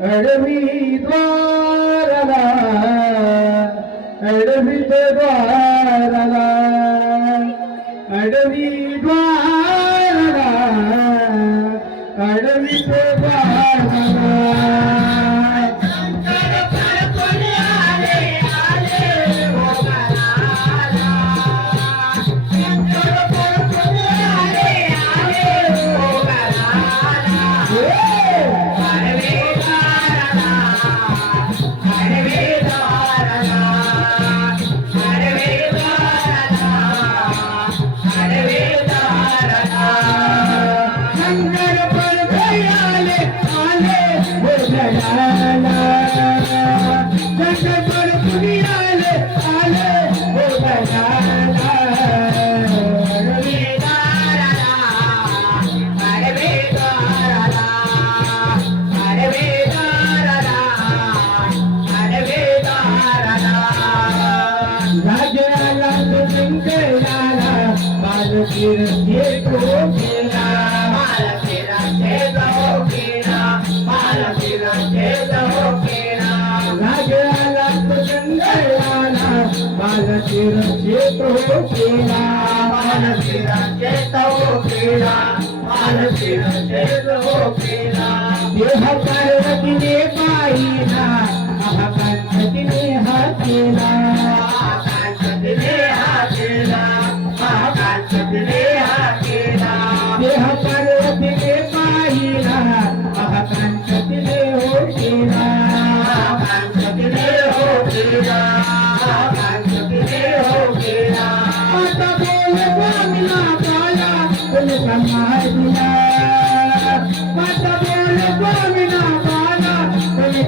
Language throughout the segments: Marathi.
अरविद्वा मानसिरचेत देह पार्वतीने पाहिला महाकांततीने हा केला महाकांततीने हा केला महाकांततीने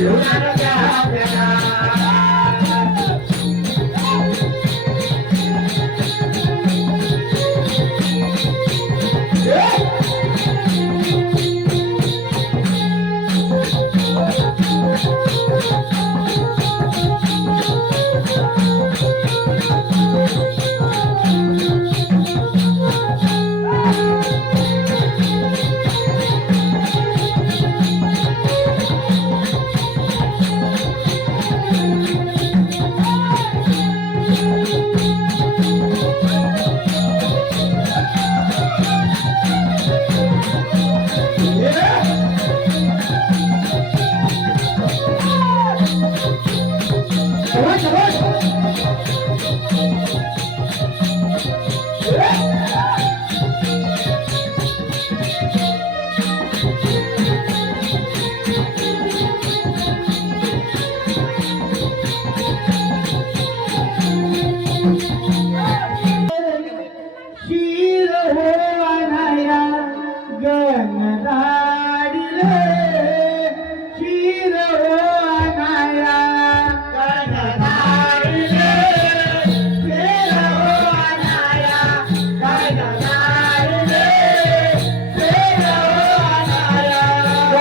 Yeah.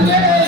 Thank you.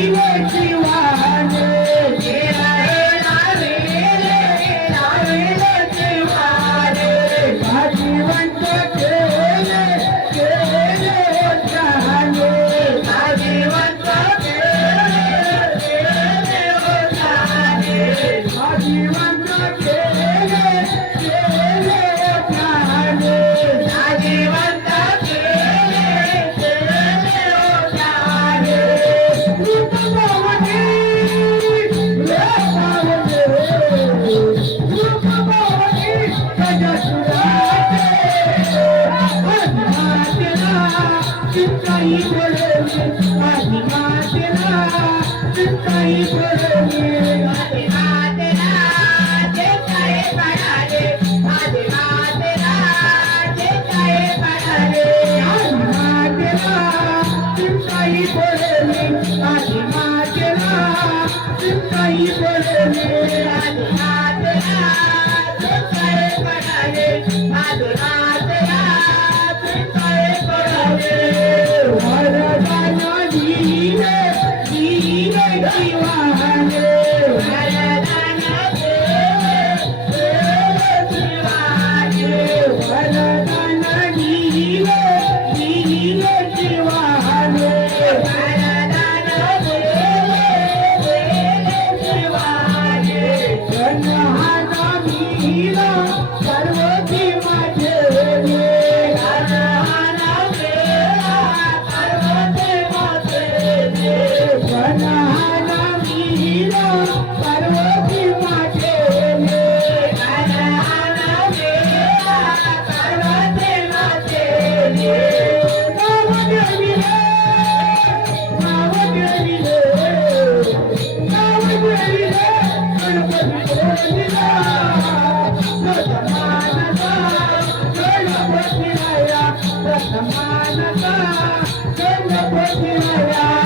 we were काही बोलले माझी मातेला काही बोलले माझी मातेला जे काय म्हणाले माझी मातेला जे काय म्हणाले Thank you.